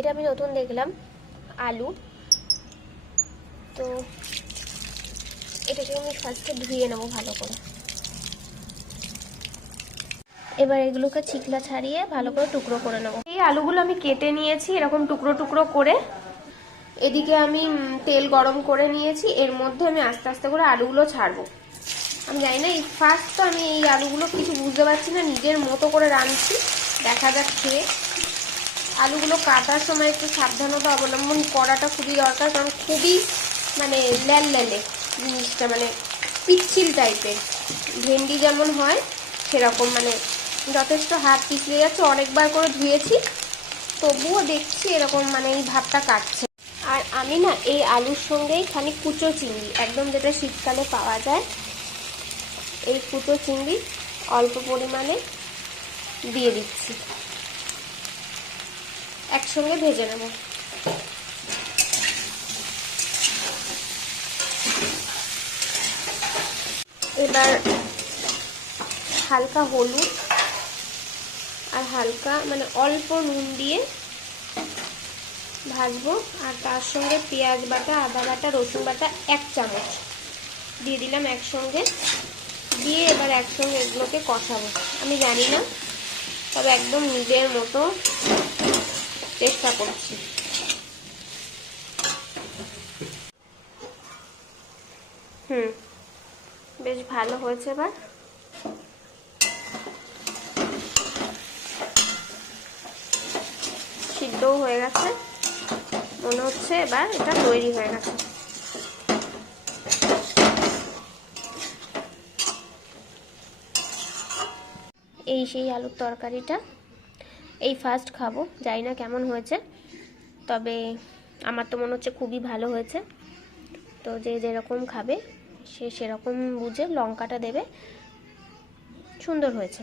এটা আমি নতুন দেখলাম আলু। তো এটাকে আমি ফার্স্টে ধুয়ে নেবো ভালো করে। এবার এগুলোকে চিকলা ছাড়িয়ে ভালো করে টুকরো করে নেবো। এই আলুগুলো আমি কেটে নিয়েছি এরকম টুকরো টুকরো করে। এদিকে আমি তেল গরম করে নিয়েছি, এর মধ্যে আমি আস্তে আস্তে করে আলুগুলো ছাড়বো। আমি জানি না, এই ফার্স্ট তো আমি এই আলুগুলো কিছু বুঝতে পারছি না, নিজের মতো করে রাঁধছি, দেখা যাক খেয়ে। আলুগুলো কাটার সময় একটু সাবধানতা অবলম্বন করাটা খুবই দরকার, কারণ খুবই মানে ল্যালে জিনিসটা, মানে পিচ্ছিল টাইপের। ভেন্ডি যেমন হয় সেরকম, মানে যথেষ্ট হাত পিছলে যাচ্ছে। অনেকবার করে ধুয়েছি, তবুও দেখছি এরকম মানে এই ভাবটা কাটছে। আর আমি না এই আলুর সঙ্গেই খানিক কুচো চিংড়ি, একদম যেটা শীতকালে পাওয়া যায়, এই কুচো চিংড়ি অল্প পরিমাণে দিয়ে দিচ্ছি, একসঙ্গে ভেজে নেব। এবার হালকা হলুদ আর হালকা মানে অল্প নুন দিয়ে ভাজবো। আর তার সঙ্গে পেঁয়াজ বাটা, আদা বাটা, রসুন বাটা 1 চামচ দিয়ে দিলাম একসঙ্গে। দিয়ে এবার একসঙ্গে এগুলোকে কষাবো। আমি জানি না, তবে একদম নিজের মতো চেষ্টা করছি। বেশ ভালো হয়েছে। এবার সিদ্ধও হয়ে গেছে মনে হচ্ছে, এবার এটা তৈরি হয়ে গেছে। এই সেই আলুর তরকারিটা এই ফার্স্ট খাবো, জানি না কেমন হয়েছে, তবে আমার তো মনে হচ্ছে খুবই ভালো হয়েছে। তো যে যেরকম খাবে সে সেরকম বুঝে লঙ্কাটা দেবে। সুন্দর হয়েছে।